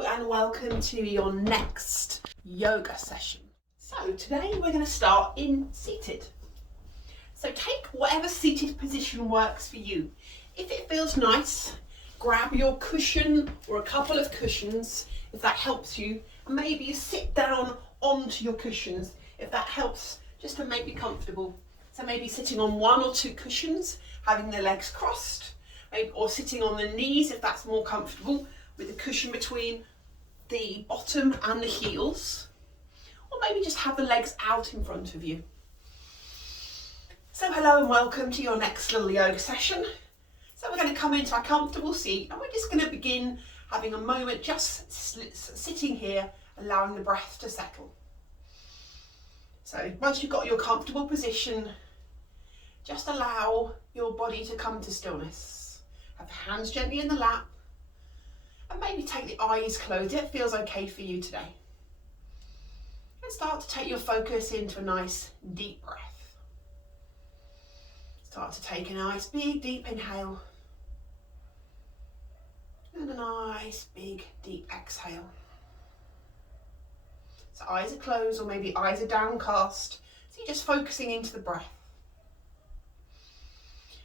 Hello and welcome to your next yoga session. So today we're going to start in seated. So take whatever seated position works for you. If it feels nice, grab your cushion or a couple of cushions if that helps you, and maybe you sit down onto your cushions if that helps, just to make you comfortable. So maybe sitting on one or two cushions, having the legs crossed, maybe, or sitting on the knees if that's more comfortable, with a cushion between the bottom and the heels, or maybe just have the legs out in front of you. So hello and welcome to your next little yoga session. So we're going to come into a comfortable seat and we're just going to begin having a moment just sitting here, allowing the breath to settle. So once you've got your comfortable position, just allow your body to come to stillness. Have the hands gently in the lap and maybe take the eyes closed if it feels okay for you today. And start to take your focus into a nice deep breath. Start to take a nice big deep inhale and a nice big deep exhale. So eyes are closed or maybe eyes are downcast, so you're just focusing into the breath.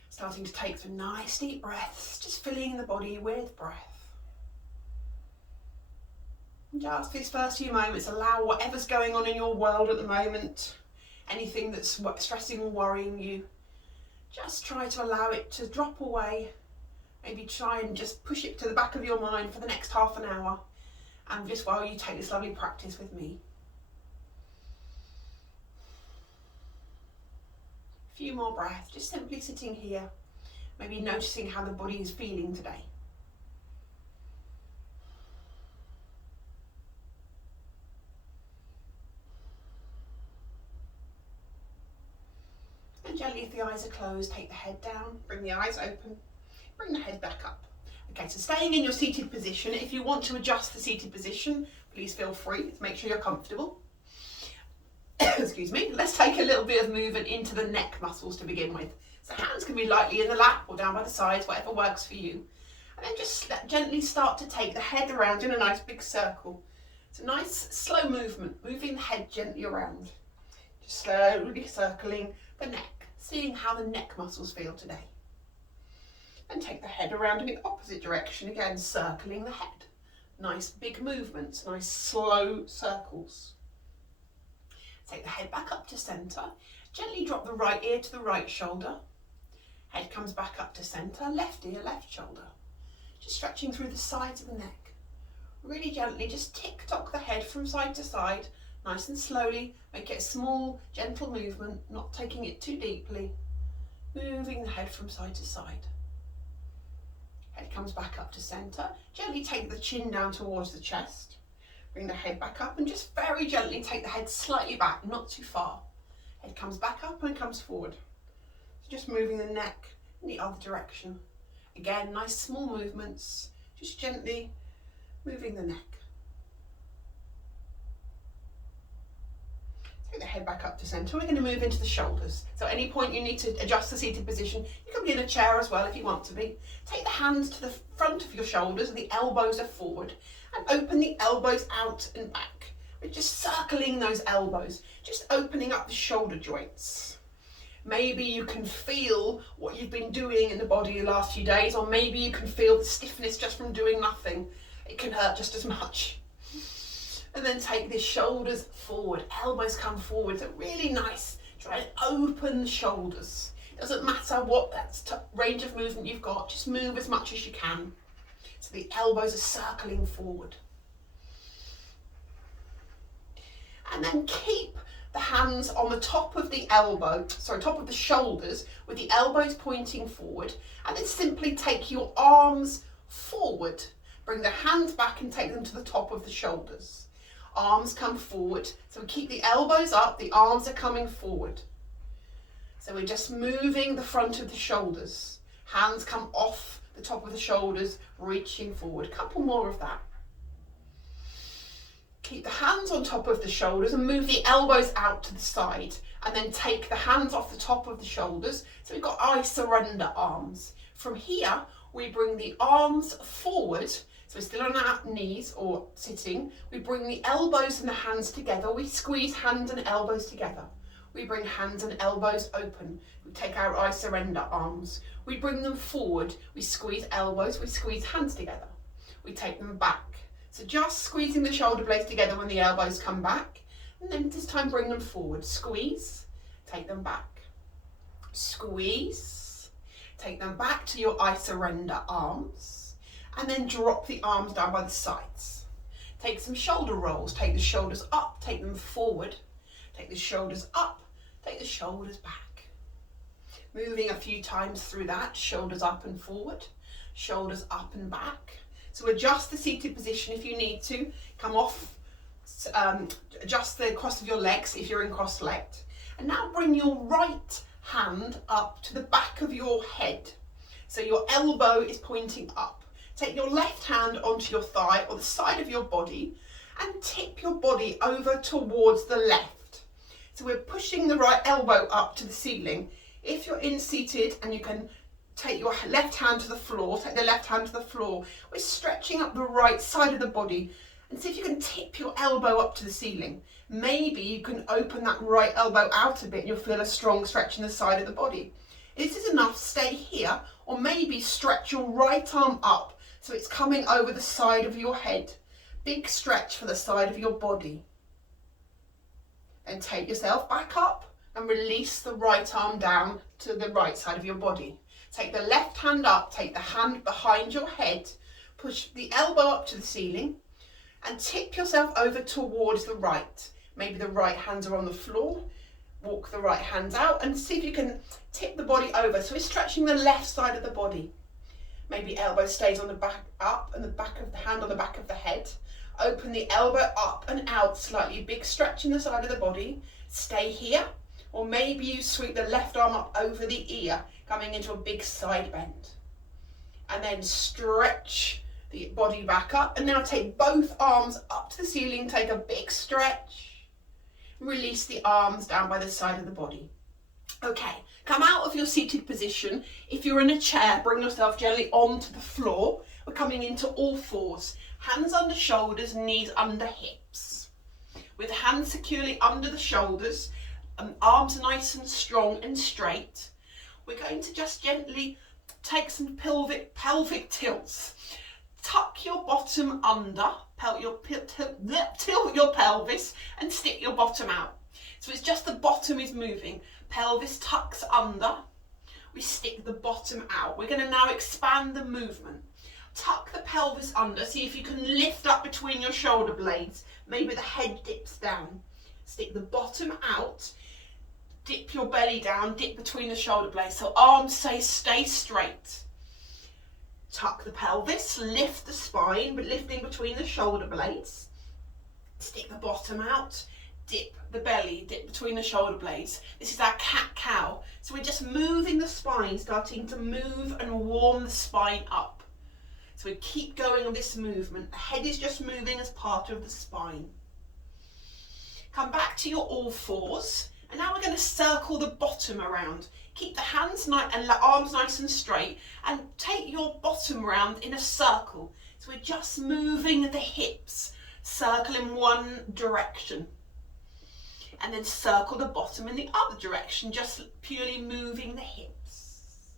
Starting to take some nice deep breaths, just filling the body with breath. And just for these first few moments, allow whatever's going on in your world at the moment, anything that's stressing or worrying you, just try to allow it to drop away. Maybe try and just push it to the back of your mind for the next half an hour, and just while you take this lovely practice with me. A few more breaths, just simply sitting here, maybe noticing how the body is feeling today. And gently, if the eyes are closed, take the head down, bring the eyes open, bring the head back up. Okay, so staying in your seated position. If you want to adjust the seated position, please feel free to make sure you're comfortable. Excuse me. Let's take a little bit of movement into the neck muscles to begin with. So hands can be lightly in the lap or down by the sides, whatever works for you. And then just gently start to take the head around in a nice big circle. It's a nice slow movement, moving the head gently around. Just slowly circling the neck, seeing how the neck muscles feel today. And take the head around in the opposite direction, again circling the head. Nice big movements, nice slow circles. Take the head back up to centre, gently drop the right ear to the right shoulder. Head comes back up to centre, left ear, left shoulder. Just stretching through the sides of the neck. Really gently, just tick-tock the head from side to side, nice and slowly. Make it a small, gentle movement, not taking it too deeply. Moving the head from side to side. Head comes back up to centre. Gently take the chin down towards the chest. Bring the head back up and just very gently take the head slightly back, not too far. Head comes back up and comes forward. So just moving the neck in the other direction. Again, nice small movements, just gently moving the neck. Take the head back up to centre. We're going to move into the shoulders. So at any point you need to adjust the seated position, you can be in a chair as well if you want to be. Take the hands to the front of your shoulders and the elbows are forward. And open the elbows out and back. We're just circling those elbows, just opening up the shoulder joints. Maybe you can feel what you've been doing in the body the last few days, or maybe you can feel the stiffness just from doing nothing. It can hurt just as much. And then take the shoulders forward, elbows come forward. So really nice. Try and open the shoulders. It doesn't matter what range of movement you've got, just move as much as you can. So the elbows are circling forward. And then keep the hands on the top of the top of the shoulders, with the elbows pointing forward, and then simply take your arms forward. Bring the hands back and take them to the top of the shoulders. Arms come forward. So we keep the elbows up, the arms are coming forward. So we're just moving the front of the shoulders. Hands come off the top of the shoulders, reaching forward. Couple more of that. Keep the hands on top of the shoulders and move the elbows out to the side, and then take the hands off the top of the shoulders. So we've got I surrender arms. From here, we bring the arms forward. So So we're still on our knees or sitting. We bring the elbows and the hands together. We squeeze hands and elbows together. We bring hands and elbows open. We take our I surrender arms. We bring them forward. We squeeze elbows. We squeeze hands together. We take them back. So just squeezing the shoulder blades together when the elbows come back. And then this time bring them forward. Squeeze, take them back. Squeeze, take them back to your I surrender arms. And then drop the arms down by the sides. Take some shoulder rolls. Take the shoulders up, take them forward. Take the shoulders up, take the shoulders back. Moving a few times through that, shoulders up and forward, shoulders up and back. So adjust the seated position if you need to. Come off, adjust the cross of your legs if you're in cross-legged. And now bring your right hand up to the back of your head. So your elbow is pointing up. Take your left hand onto your thigh or the side of your body and tip your body over towards the left. So we're pushing the right elbow up to the ceiling. If you're in seated and you can take your left hand to the floor, take the left hand to the floor, we're stretching up the right side of the body and see if you can tip your elbow up to the ceiling. Maybe you can open that right elbow out a bit and you'll feel a strong stretch in the side of the body. If this is enough, stay here, or maybe stretch your right arm up so it's coming over the side of your head. Big stretch for the side of your body. And take yourself back up and release the right arm down to the right side of your body. Take the left hand up, take the hand behind your head, push the elbow up to the ceiling and tip yourself over towards the right. Maybe the right hands are on the floor. Walk the right hands out and see if you can tip the body over. So we're stretching the left side of the body. Maybe elbow stays on the back up and the back of the hand on the back of the head. Open the elbow up and out slightly, big stretch in the side of the body. Stay here, or maybe you sweep the left arm up over the ear, coming into a big side bend. And then stretch the body back up, and now take both arms up to the ceiling, take a big stretch. Release the arms down by the side of the body. Okay, come out of your seated position. If you're in a chair, bring yourself gently onto the floor. We're coming into all fours. Hands under shoulders, knees under hips. With hands securely under the shoulders, arms nice and strong and straight. We're going to just gently take some pelvic tilts. Tuck your bottom under, tilt your pelvis and stick your bottom out. So it's just the bottom is moving. Pelvis tucks under. We stick the bottom out. We're going to now expand the movement. Tuck the pelvis under, see if you can lift up between your shoulder blades. Maybe the head dips down. Stick the bottom out, dip your belly down, dip between the shoulder blades. So arms stay straight. Tuck the pelvis, lift the spine, but lifting between the shoulder blades. Stick the bottom out, dip the belly, dip between the shoulder blades. This is our cat-cow. So we're just moving the spine, starting to move and warm the spine up. So we keep going on this movement. The head is just moving as part of the spine. Come back to your all fours. And now we're going to circle the bottom around. Keep the hands and arms nice and straight. And take your bottom round in a circle. So we're just moving the hips. Circle in one direction. And then circle the bottom in the other direction. Just purely moving the hips.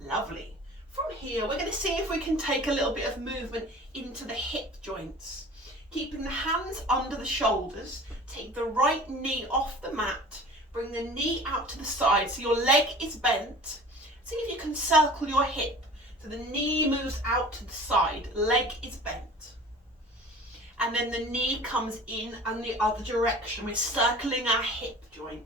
Lovely. From here, we're going to see if we can take a little bit of movement into the hip joints. Keeping the hands under the shoulders, take the right knee off the mat, bring the knee out to the side so your leg is bent. See if you can circle your hip so the knee moves out to the side, leg is bent. And then the knee comes in and the other direction. We're circling our hip joint.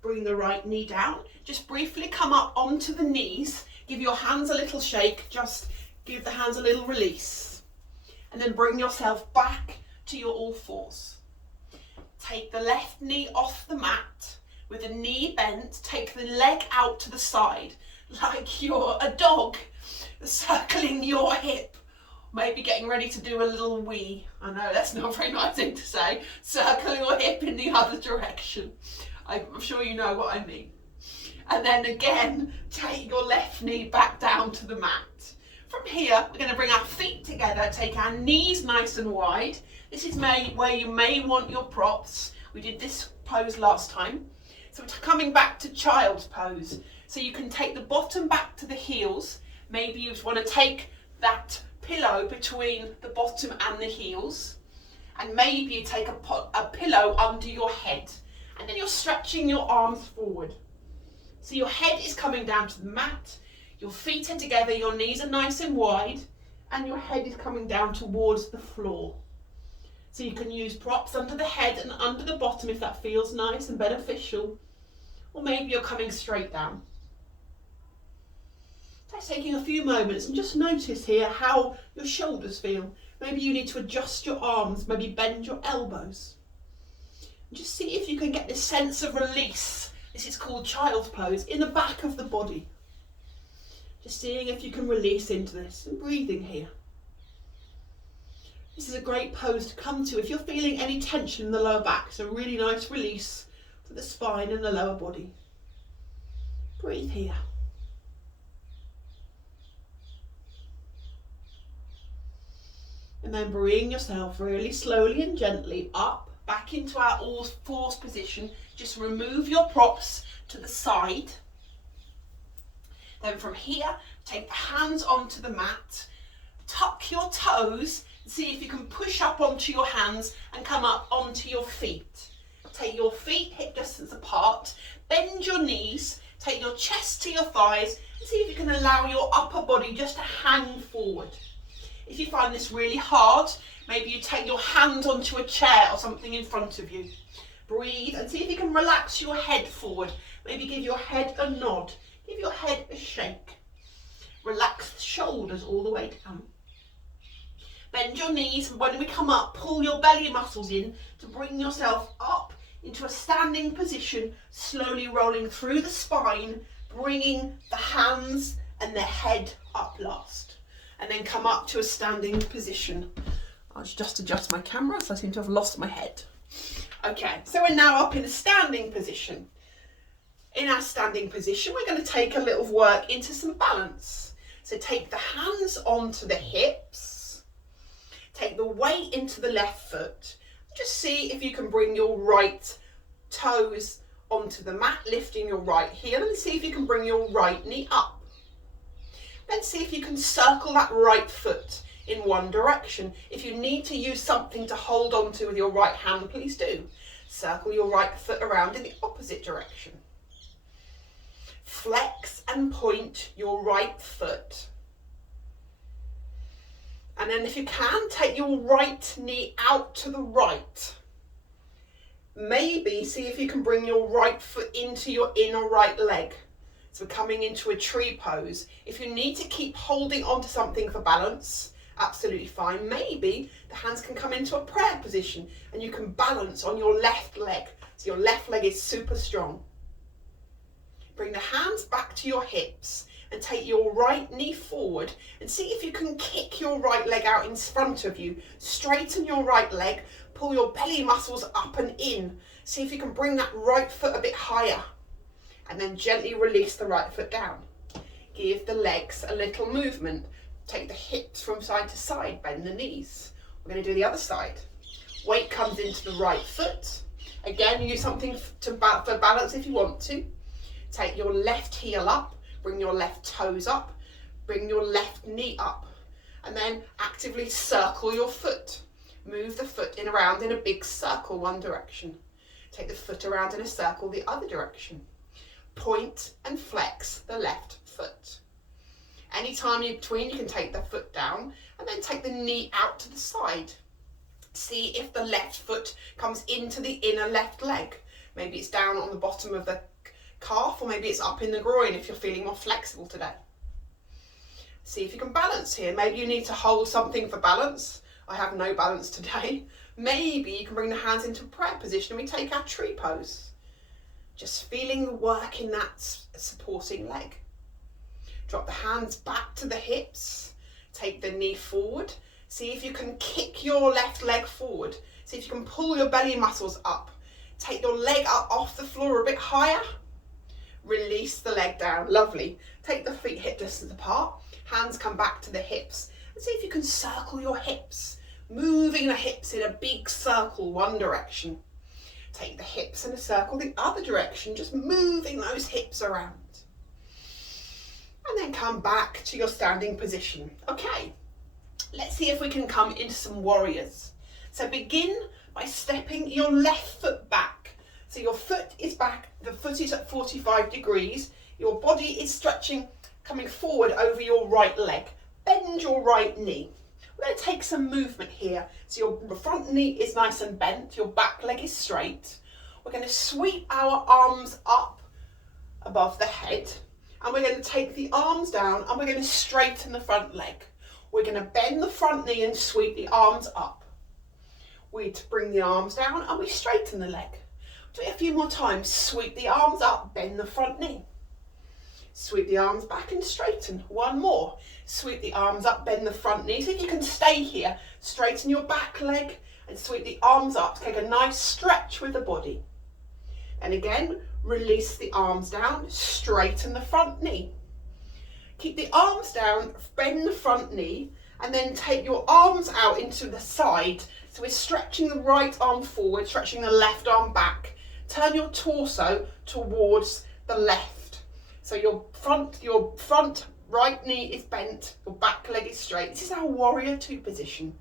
Bring the right knee down, just briefly come up onto the knees. Give your hands a little shake, just give the hands a little release. And then bring yourself back to your all fours. Take the left knee off the mat with the knee bent. Take the leg out to the side like you're a dog, circling your hip. Maybe getting ready to do a little wee. I know that's not a very nice thing to say. Circle your hip in the other direction. I'm sure you know what I mean. And then again, take your left knee back down to the mat. From here, we're going to bring our feet together, take our knees nice and wide. This is where you may want your props. We did this pose last time. So we're coming back to child's pose. So you can take the bottom back to the heels. Maybe you want to take that pillow between the bottom and the heels. And maybe you take a pillow under your head. And then you're stretching your arms forward. So your head is coming down to the mat. Your feet are together, your knees are nice and wide, and your head is coming down towards the floor. So you can use props under the head and under the bottom if that feels nice and beneficial. Or maybe you're coming straight down. That's taking a few moments and just notice here how your shoulders feel. Maybe you need to adjust your arms, maybe bend your elbows. And just see if you can get this sense of release. This is called child's pose, in the back of the body. Just seeing if you can release into this and breathing here. This is a great pose to come to if you're feeling any tension in the lower back. So really nice release for the spine and the lower body. Breathe here. And then bring yourself really slowly and gently up, back into our all fours position. Just remove your props to the side. Then from here, take the hands onto the mat, tuck your toes, and see if you can push up onto your hands and come up onto your feet. Take your feet hip distance apart, bend your knees, take your chest to your thighs, and see if you can allow your upper body just to hang forward. If you find this really hard, maybe you take your hand onto a chair or something in front of you. Breathe and see if you can relax your head forward. Maybe give your head a nod. Give your head a shake. Relax the shoulders all the way down. Bend your knees, and when we come up, pull your belly muscles in to bring yourself up into a standing position, slowly rolling through the spine, bringing the hands and the head up last. And then come up to a standing position. I'll just adjust my camera, so I seem to have lost my head. Okay, so we're now up in a standing position. In our standing position, we're going to take a little work into some balance. So take the hands onto the hips, take the weight into the left foot. Just see if you can bring your right toes onto the mat, lifting your right heel, and see if you can bring your right knee up. Then see if you can circle that right foot in one direction. If you need to use something to hold on to with your right hand, please do. Circle your right foot around in the opposite direction. Flex and point your right foot. And then if you can, take your right knee out to the right. Maybe see if you can bring your right foot into your inner right leg. So coming into a tree pose. If you need to keep holding on to something for balance, absolutely fine. Maybe the hands can come into a prayer position and you can balance on your left leg. So your left leg is super strong. Bring the hands back to your hips and take your right knee forward and see if you can kick your right leg out in front of you. Straighten your right leg, pull your belly muscles up and in. See if you can bring that right foot a bit higher and then gently release the right foot down. Give the legs a little movement. Take the hips from side to side, bend the knees. We're going to do the other side. Weight comes into the right foot. Again, use something for balance if you want to. Take your left heel up, bring your left toes up, bring your left knee up, and then actively circle your foot. Move the foot around in a big circle one direction. Take the foot around in a circle the other direction. Point and flex the left foot. Anytime in between, you can take the foot down and then take the knee out to the side. See if the left foot comes into the inner left leg. Maybe it's down on the bottom of the calf, or maybe it's up in the groin if you're feeling more flexible today. See if you can balance here. Maybe you need to hold something for balance. I have no balance today. Maybe you can bring the hands into prayer position and we take our tree pose. Just feeling the work in that supporting leg. Drop the hands back to the hips. Take the knee forward. See if you can kick your left leg forward. See if you can pull your belly muscles up. Take your leg up off the floor a bit higher. Release the leg down. Lovely. Take the feet hip distance apart. Hands come back to the hips. And see if you can circle your hips. Moving the hips in a big circle, one direction. Take the hips in a circle the other direction, just moving those hips around. And then come back to your standing position. Okay, let's see if we can come into some warriors. So begin by stepping your left foot back. So your foot is back, the foot is at 45 degrees. Your body is stretching, coming forward over your right leg. Bend your right knee. We're going to take some movement here. So your front knee is nice and bent, your back leg is straight. We're going to sweep our arms up above the head. And we're going to take the arms down and we're going to straighten the front leg. We're going to bend the front knee and sweep the arms up. We bring the arms down and we straighten the leg. Do it a few more times. Sweep the arms up, bend the front knee. Sweep the arms back and straighten. One more. Sweep the arms up, bend the front knee. So you can stay here. Straighten your back leg and sweep the arms up. Take a nice stretch with the body. And again, release the arms down, straighten the front knee. Keep the arms down, bend the front knee, and then take your arms out into the side. So we're stretching the right arm forward, stretching the left arm back. Turn your torso towards the left. So your front right knee is bent, your back leg is straight. This is our warrior two position.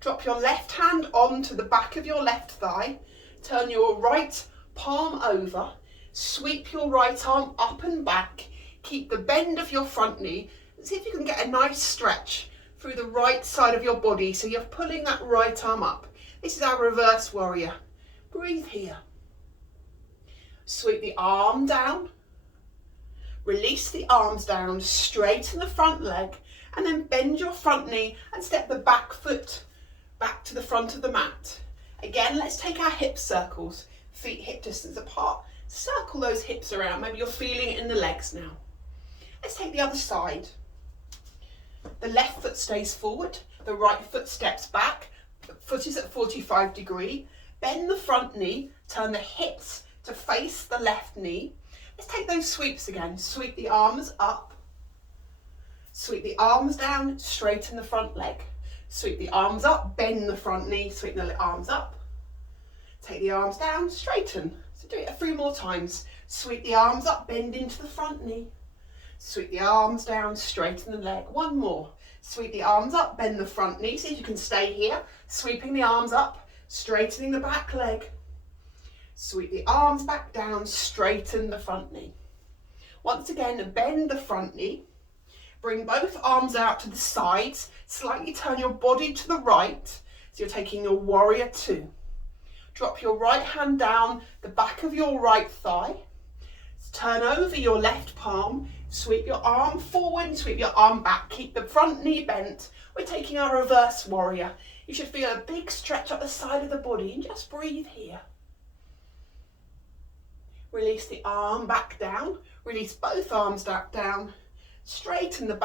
Drop your left hand onto the back of your left thigh. Turn your right palm over. Sweep your right arm up and back. Keep the bend of your front knee. See if you can get a nice stretch through the right side of your body. So you're pulling that right arm up. This is our reverse warrior. Breathe here. Sweep the arm down. Release the arms down. Straighten the front leg. And then bend your front knee and step the back foot back to the front of the mat. Again, let's take our hip circles. Feet hip distance apart. Circle those hips around. Maybe you're feeling it in the legs now. Let's take the other side. The left foot stays forward. The right foot steps back. The foot is at 45 degrees. Bend the front knee. Turn the hips to face the left knee. Let's take those sweeps again. Sweep the arms up. Sweep the arms down. Straighten the front leg. Sweep the arms up. Bend the front knee. Sweep the arms up. Take the arms down. Straighten. So do it a few more times. Sweep the arms up. Bend into the front knee. Sweep the arms down. Straighten the leg. One more. Sweep the arms up. Bend the front knee. See if you can stay here. Sweeping the arms up. Straightening the back leg. Sweep the arms back down, straighten the front knee. Once again, bend the front knee. Bring both arms out to the sides. Slightly turn your body to the right. So you're taking your warrior two. Drop your right hand down the back of your right thigh. Turn over your left palm. Sweep your arm forward and sweep your arm back. Keep the front knee bent. We're taking our reverse warrior. You should feel a big stretch up the side of the body and just breathe here. Release the arm back down. Release both arms back down. Straighten the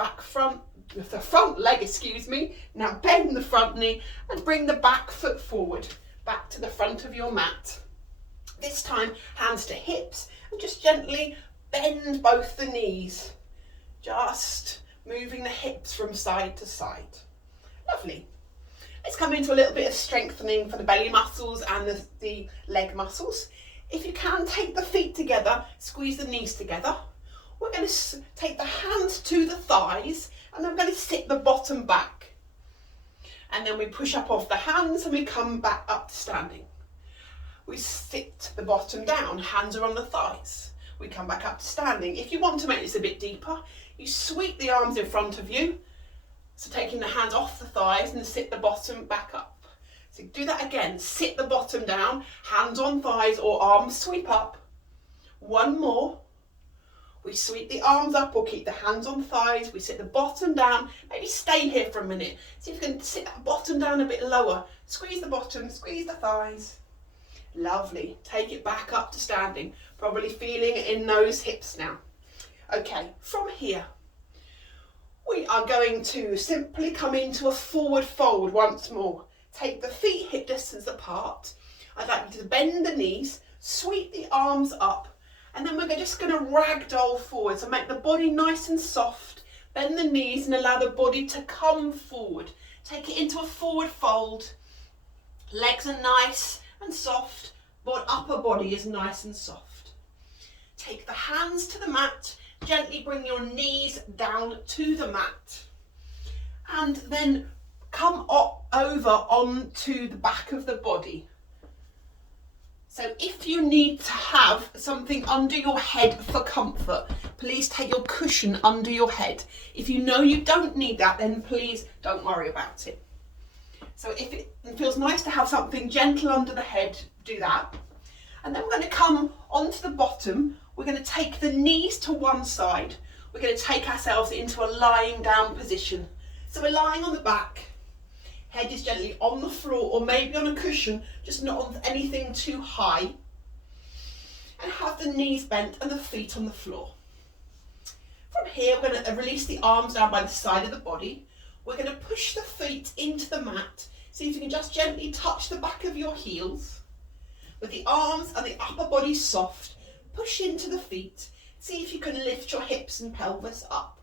front leg, excuse me. Now bend the front knee and bring the back foot forward, back to the front of your mat. This time, hands to hips and just gently bend both the knees. Just moving the hips from side to side. Lovely. Let's come into a little bit of strengthening for the belly muscles and the leg muscles. If you can, take the feet together, squeeze the knees together. We're going to take the hands to the thighs and then we're going to sit the bottom back. And then we push up off the hands and we come back up to standing. We sit the bottom down, hands are on the thighs. We come back up to standing. If you want to make this a bit deeper, you sweep the arms in front of you. So taking the hands off the thighs and sit the bottom back up. So do that again, sit the bottom down, hands on thighs or arms sweep up. One more. We sweep the arms up or keep the hands on thighs. We sit the bottom down, maybe stay here for a minute. See if you can sit that bottom down a bit lower. Squeeze the bottom, squeeze the thighs. Lovely, take it back up to standing. Probably feeling it in those hips now. Okay, from here, we are going to simply come into a forward fold once more. Take the feet hip distance apart. I'd like you to bend the knees, sweep the arms up And then we're just going to ragdoll forward. So make the body nice and soft. Bend the knees and allow the body to come forward. Take it into a forward fold. Legs are nice and soft, but upper body is nice and soft. Take the hands to the mat. Gently bring your knees down to the mat. And then come over onto the back of the body. So if you need to have something under your head for comfort, please take your cushion under your head. If you know you don't need that, then please don't worry about it. So if it feels nice to have something gentle under the head, do that. And then we're going to come onto the bottom. We're going to take the knees to one side. We're going to take ourselves into a lying down position. So we're lying on the back. Head is gently on the floor or maybe on a cushion, just not on anything too high. And have the knees bent and the feet on the floor. From here, we're going to release the arms down by the side of the body. We're going to push the feet into the mat. See if you can just gently touch the back of your heels. With the arms and the upper body soft, push into the feet. See if you can lift your hips and pelvis up.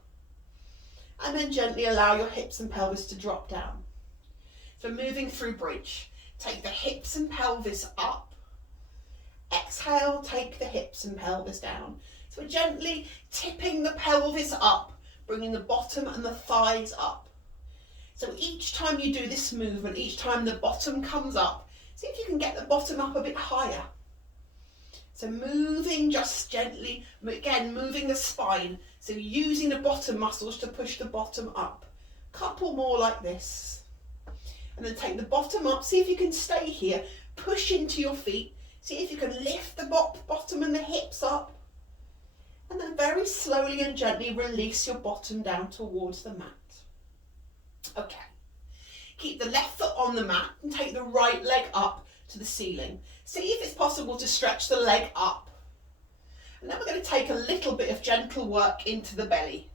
And then gently allow your hips and pelvis to drop down. So moving through bridge, take the hips and pelvis up. Exhale, take the hips and pelvis down. So we're gently tipping the pelvis up, bringing the bottom and the thighs up. So each time you do this movement, each time the bottom comes up, see if you can get the bottom up a bit higher. So moving just gently, again moving the spine, so using the bottom muscles to push the bottom up. Couple more like this. And then take the bottom up, see if you can stay here, push into your feet, see if you can lift the bottom and the hips up. And then very slowly and gently release your bottom down towards the mat. Okay, keep the left foot on the mat and take the right leg up to the ceiling. See if it's possible to stretch the leg up. And then we're going to take a little bit of gentle work into the belly.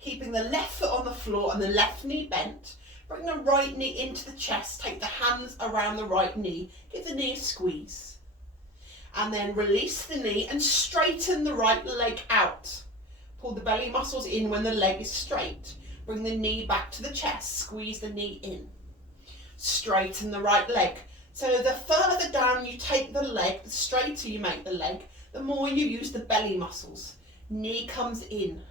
Keeping the left foot on the floor and the left knee bent. Bring the right knee into the chest, take the hands around the right knee, give the knee a squeeze. And then release the knee and straighten the right leg out. Pull the belly muscles in when the leg is straight. Bring the knee back to the chest, squeeze the knee in. Straighten the right leg. So the further down you take the leg, the straighter you make the leg, the more you use the belly muscles. Knee comes in,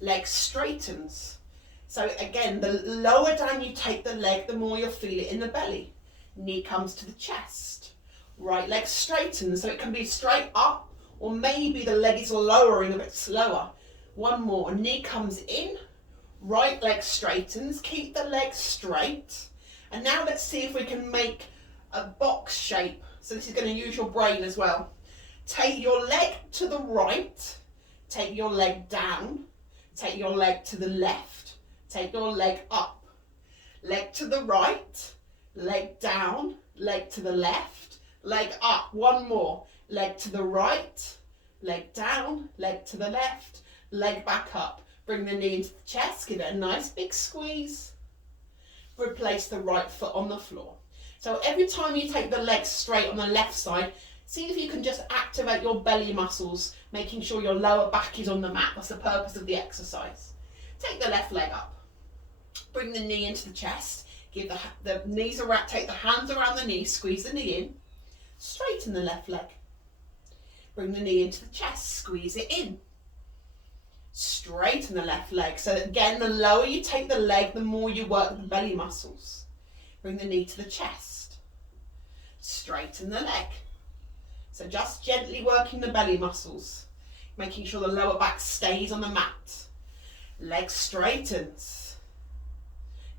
leg straightens. So again, the lower down you take the leg, the more you'll feel it in the belly. Knee comes to the chest. Right leg straightens, so it can be straight up, or maybe the leg is lowering a bit slower. One more, knee comes in, right leg straightens, keep the leg straight. And now let's see if we can make a box shape. So this is going to use your brain as well. Take your leg to the right, take your leg down, take your leg to the left. Take your leg up, leg to the right, leg down, leg to the left, leg up. One more, leg to the right, leg down, leg to the left, leg back up. Bring the knee into the chest, give it a nice big squeeze. Replace the right foot on the floor. So every time you take the leg straight on the left side, see if you can just activate your belly muscles, making sure your lower back is on the mat. That's the purpose of the exercise. Take the left leg up. Bring the knee into the chest, give the knees around, take the hands around the knee, squeeze the knee in, straighten the left leg. Bring the knee into the chest, squeeze it in. Straighten the left leg. So again, the lower you take the leg, the more you work the belly muscles. Bring the knee to the chest. Straighten the leg. So just gently working the belly muscles, making sure the lower back stays on the mat. Leg straightens.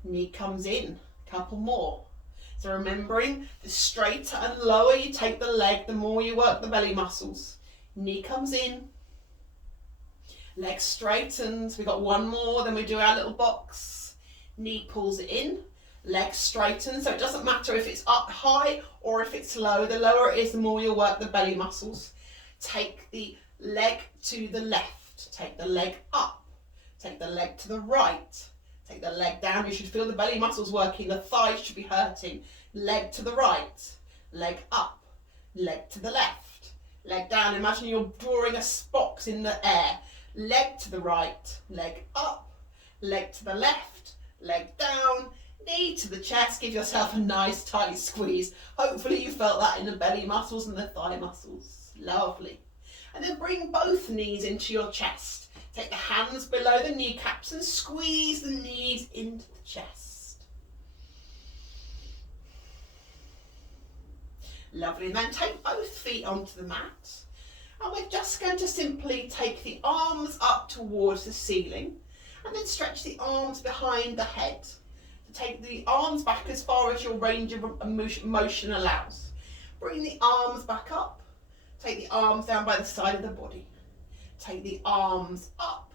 Knee comes in, couple more. So remembering, the straighter and lower you take the leg, the more you work the belly muscles. Knee comes in, leg straightens. We got one more, then we do our little box. Knee pulls it in, leg straightens. So it doesn't matter if it's up high or if it's low. The lower it is, the more you'll work the belly muscles. Take the leg to the left, take the leg up, take the leg to the right. Take the leg down, you should feel the belly muscles working, the thighs should be hurting. Leg to the right, leg up, leg to the left, Leg down, imagine you're drawing a box in the air. Leg to the right, leg up, leg to the left, leg down, knee to the chest. Give yourself a nice tight squeeze. Hopefully you felt that in the belly muscles and the thigh muscles. Lovely. And then bring both knees into your chest. Take the hands below the kneecaps and squeeze the knees into the chest. Lovely. And then take both feet onto the mat. And we're just going to simply take the arms up towards the ceiling and then stretch the arms behind the head. To take the arms back as far as your range of motion allows. Bring the arms back up. Take the arms down by the side of the body. Take the arms up.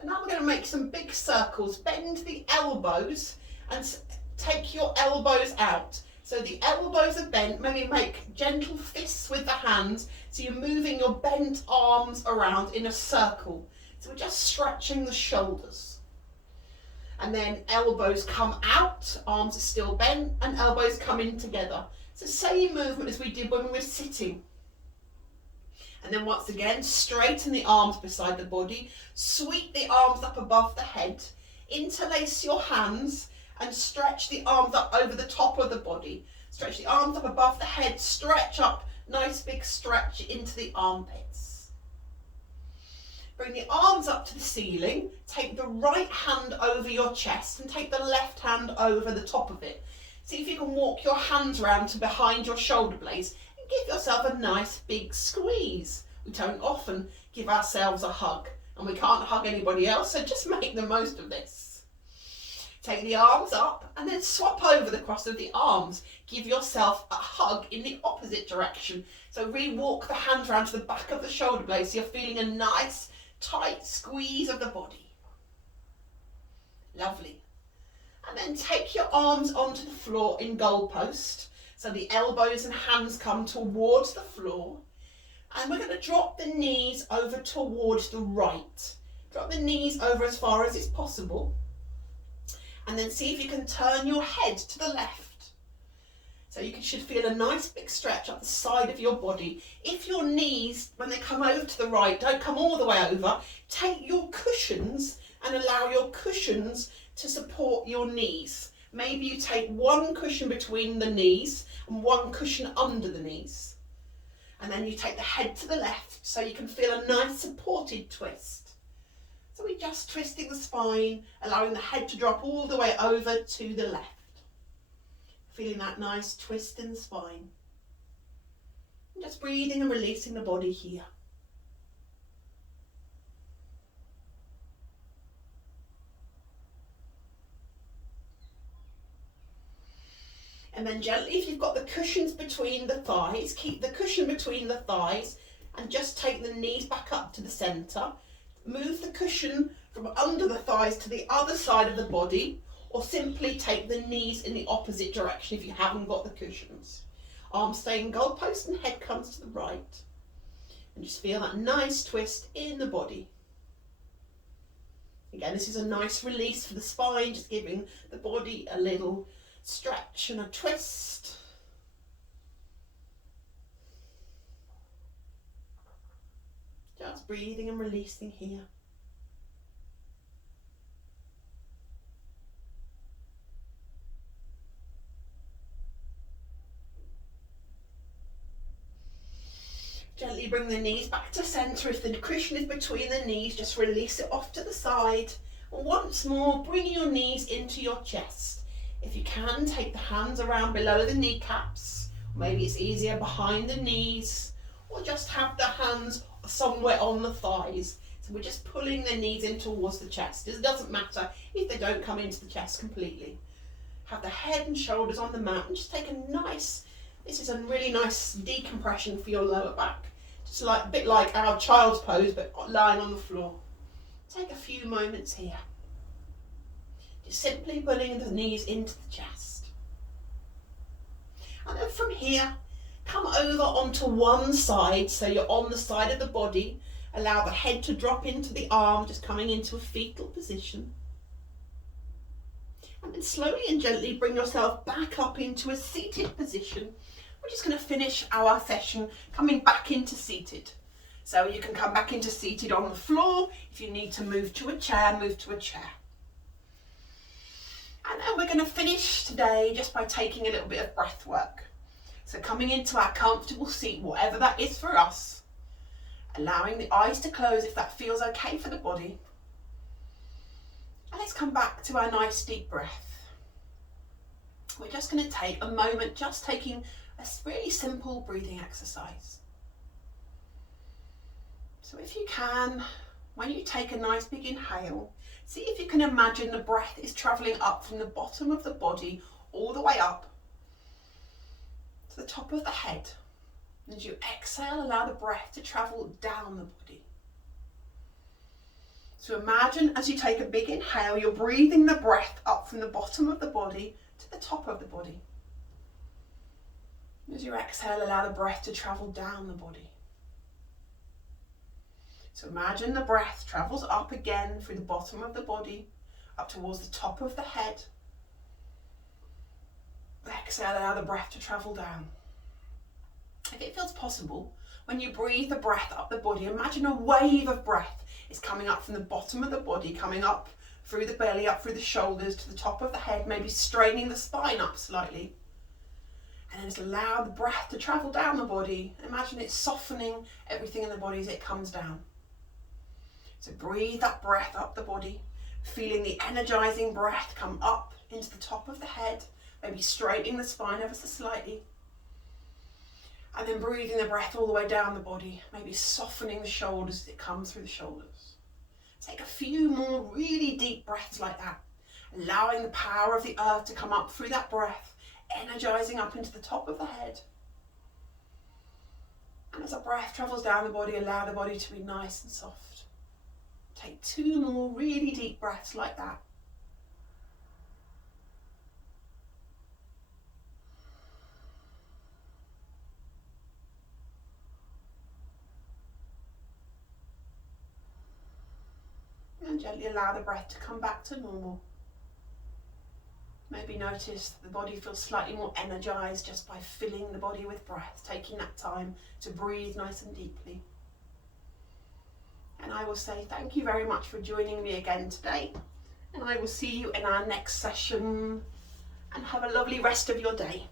And now we're going to make some big circles. Bend the elbows and take your elbows out. So the elbows are bent. Maybe make gentle fists with the hands. So you're moving your bent arms around in a circle. So we're just stretching the shoulders. And then elbows come out, arms are still bent, and elbows come in together. It's the same movement as we did when we were sitting. And then once again, straighten the arms beside the body, sweep the arms up above the head, interlace your hands and stretch the arms up over the top of the body. Stretch the arms up above the head, stretch up, nice big stretch into the armpits. Bring the arms up to the ceiling, take the right hand over your chest and take the left hand over the top of it. See if you can walk your hands around to behind your shoulder blades. Give yourself a nice big squeeze. We don't often give ourselves a hug and we can't hug anybody else, so just make the most of this. Take the arms up and then swap over the cross of the arms. Give yourself a hug in the opposite direction. So re-walk the hands around to the back of the shoulder blades so you're feeling a nice tight squeeze of the body. Lovely. And then take your arms onto the floor in goalpost. So the elbows and hands come towards the floor. And we're going to drop the knees over towards the right. Drop the knees over as far as it's possible. And then see if you can turn your head to the left. So you should feel a nice big stretch up the side of your body. If your knees, when they come over to the right, don't come all the way over, take your cushions and allow your cushions to support your knees. Maybe you take one cushion between the knees and one cushion under the knees. And then you take the head to the left so you can feel a nice supported twist. So we're just twisting the spine, allowing the head to drop all the way over to the left. Feeling that nice twist in the spine. And just breathing and releasing the body here. And then gently, if you've got the cushions between the thighs, keep the cushion between the thighs and just take the knees back up to the centre. Move the cushion from under the thighs to the other side of the body, or simply take the knees in the opposite direction if you haven't got the cushions. Arms stay in goalpost and head comes to the right. And just feel that nice twist in the body. Again, this is a nice release for the spine, just giving the body a little stretch and a twist. Just breathing and releasing here. Gently bring the knees back to centre. If the cushion is between the knees, just release it off to the side. And once more, bring your knees into your chest. If you can, take the hands around below the kneecaps. Maybe it's easier behind the knees, or just have the hands somewhere on the thighs. So we're just pulling the knees in towards the chest. It doesn't matter if they don't come into the chest completely. Have the head and shoulders on the mat and just take a nice, this is a really nice decompression for your lower back. Just like a bit like our child's pose, but lying on the floor. Take a few moments here. Just simply pulling the knees into the chest. And then from here, come over onto one side, so you're on the side of the body. Allow the head to drop into the arm, just coming into a fetal position. And then slowly and gently bring yourself back up into a seated position. we're just going to finish our session coming back into seated. So you can come back into seated on the floor. If you need to move to a chair, move to a chair. And then we're going to finish today just by taking a little bit of breath work. So coming into our comfortable seat, whatever that is for us, allowing the eyes to close if that feels okay for the body. And let's come back to our nice deep breath. We're just going to take a moment, just taking a really simple breathing exercise. So if you can, when you take a nice big inhale, see if you can imagine the breath is travelling up from the bottom of the body all the way up to the top of the head. And as you exhale, allow the breath to travel down the body. So imagine as you take a big inhale, you're breathing the breath up from the bottom of the body to the top of the body. As you exhale, allow the breath to travel down the body. So imagine the breath travels up again through the bottom of the body, up towards the top of the head. Exhale, allow the breath to travel down. If it feels possible, when you breathe the breath up the body, imagine a wave of breath is coming up from the bottom of the body, coming up through the belly, up through the shoulders to the top of the head, maybe straining the spine up slightly. And then just allow the breath to travel down the body. Imagine it softening everything in the body as it comes down. So breathe that breath up the body, feeling the energizing breath come up into the top of the head, maybe straightening the spine ever so slightly. And then breathing the breath all the way down the body, maybe softening the shoulders as it comes through the shoulders. Take a few more really deep breaths like that, allowing the power of the earth to come up through that breath, energizing up into the top of the head. And as the breath travels down the body, allow the body to be nice and soft. Take 2 more really deep breaths like that. And gently allow the breath to come back to normal. Maybe notice that the body feels slightly more energized just by filling the body with breath, taking that time to breathe nice and deeply. And I will say thank you very much for joining me again today. And I will see you in our next session. And have a lovely rest of your day.